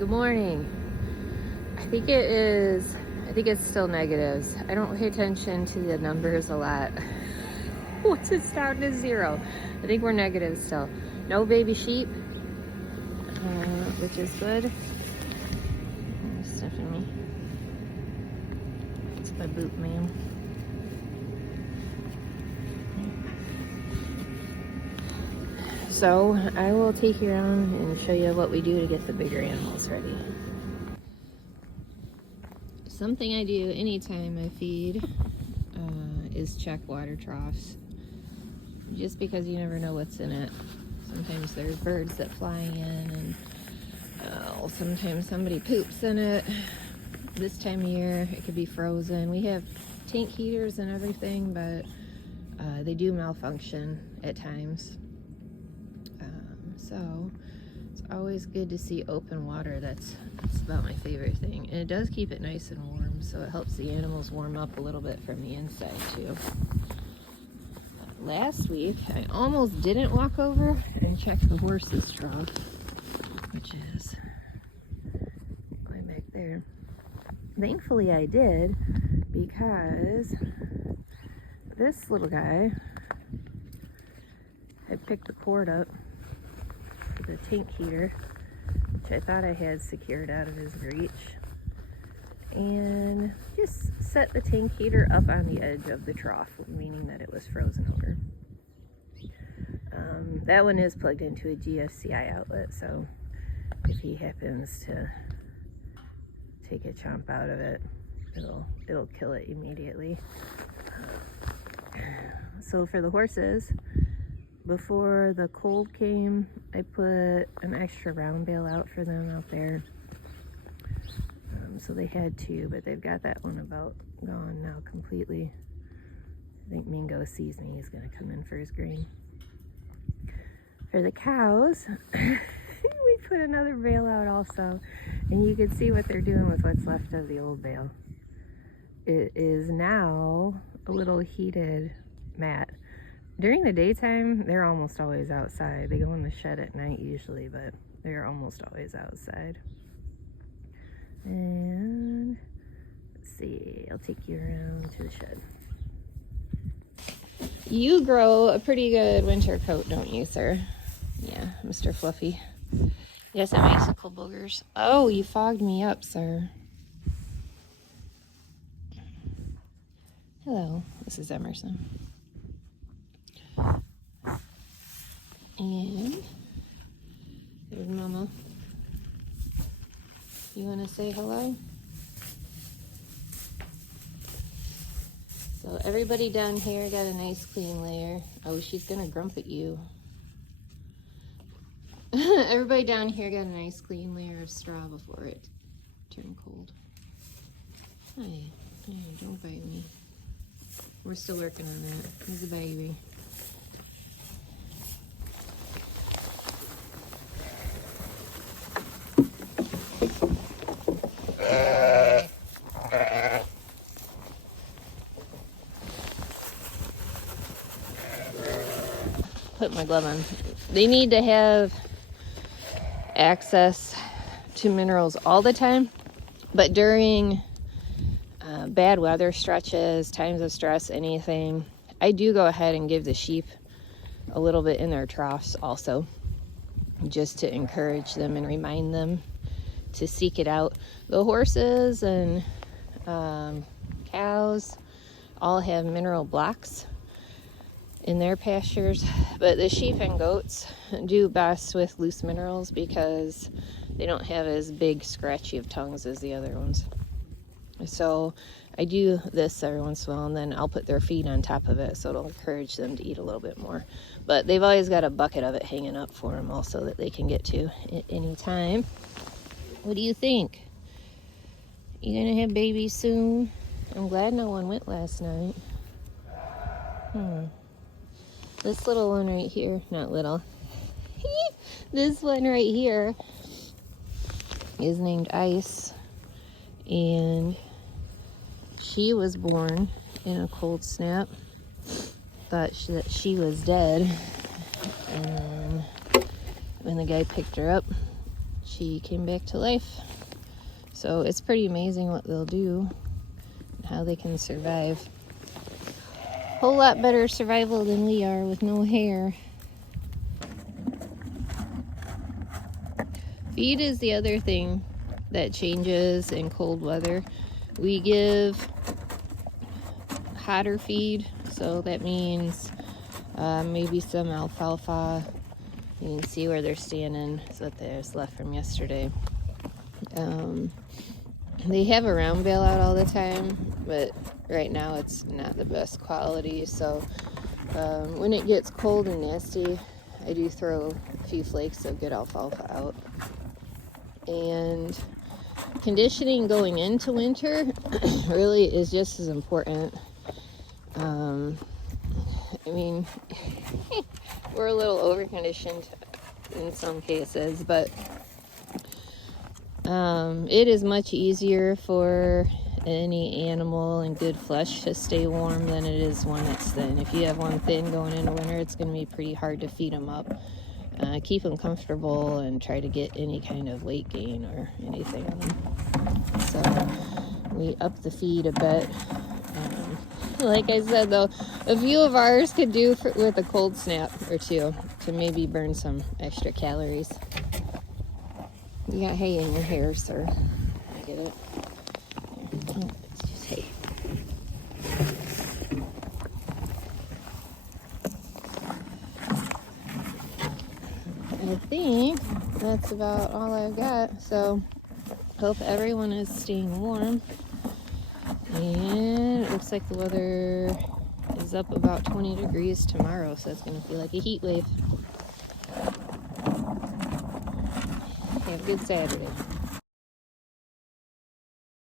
Good morning. I think it's still negatives. I don't pay attention to the numbers a lot. Once it's down to 0, I think we're negative still. No baby sheep, which is good. Sniffing me. It's my boot man. So I will take you around and show you what we do to get the bigger animals ready. Something I do anytime I feed is check water troughs. Just because you never know what's in it. Sometimes there's birds that fly in, and sometimes somebody poops in it. This time of year it could be frozen. We have tank heaters and everything, but they do malfunction at times. So it's always good to see open water. That's about my favorite thing. And it does keep it nice and warm, so it helps the animals warm up a little bit from the inside too. Last week, I almost didn't walk over and check the horses' trough, which is going back there. Thankfully I did, because this little guy had picked the cord up the tank heater, which I thought I had secured out of his reach, and just set the tank heater up on the edge of the trough, meaning that it was frozen over. That one is plugged into a GFCI outlet, so if he happens to take a chomp out of it, it'll kill it immediately. So for the horses, before the cold came, I put an extra round bale out for them out there. So they had 2, but they've got that one about gone now completely. I think Mingo sees me, he's gonna come in for his grain. For the cows, we put another bale out also, and you can see what they're doing with what's left of the old bale. It is now a little heated mat. During the daytime, they're almost always outside. They go in the shed at night usually, but they're almost always outside. And let's see, I'll take you around to the shed. You grow a pretty good winter coat, don't you, sir? Yeah, Mr. Fluffy. You have some icicle boogers. Oh, you fogged me up, sir. Hello, this is Emerson. And there's Mama. You want to say hello? So everybody down here got a nice clean layer. Oh, she's gonna grump at you. Everybody down here got a nice clean layer of straw before it turned cold. Hey, don't bite me. We're still working on that. He's a baby. Put my glove on. They need to have access to minerals all the time, but during bad weather stretches, times of stress, anything, I do go ahead and give the sheep a little bit in their troughs also, just to encourage them and remind them to seek it out. The horses and cows all have mineral blocks in their pastures, but the sheep and goats do best with loose minerals because they don't have as big scratchy of tongues as the other ones. So I do this every once in a while, and then I'll put their feed on top of it, so it'll encourage them to eat a little bit more. But they've always got a bucket of it hanging up for them also that they can get to at any time. What do you think? You gonna have babies soon? I'm glad no one went last night. This little one right here, not little, this one right here is named Ice, and she was born in a cold snap. Thought that she was dead, and then when the guy picked her up, she came back to life. So it's pretty amazing what they'll do and how they can survive. Whole lot better survival than we are with no hair. Feed is the other thing that changes in cold weather. We give hotter feed, so that means maybe some alfalfa. You can see where they're standing, so that there's left from yesterday. They have a round bale out all the time, but right now it's not the best quality, so when it gets cold and nasty, I do throw a few flakes of good alfalfa out. And conditioning going into winter really is just as important. I mean, we're a little over-conditioned in some cases, but it is much easier for any animal in good flesh to stay warm than it is one that's thin. If you have one thin going into winter, it's going to be pretty hard to feed them up. Keep them comfortable and try to get any kind of weight gain or anything on them. So we up the feed a bit. Like I said, though, a few of ours could do with a cold snap or two to maybe burn some extra calories. You got hay in your hair, sir. I get it. Here, it's just hay. I think that's about all I've got. So, hope everyone is staying warm. And it looks like the weather is up about 20 degrees tomorrow, so it's going to feel like a heat wave. Have a good Saturday.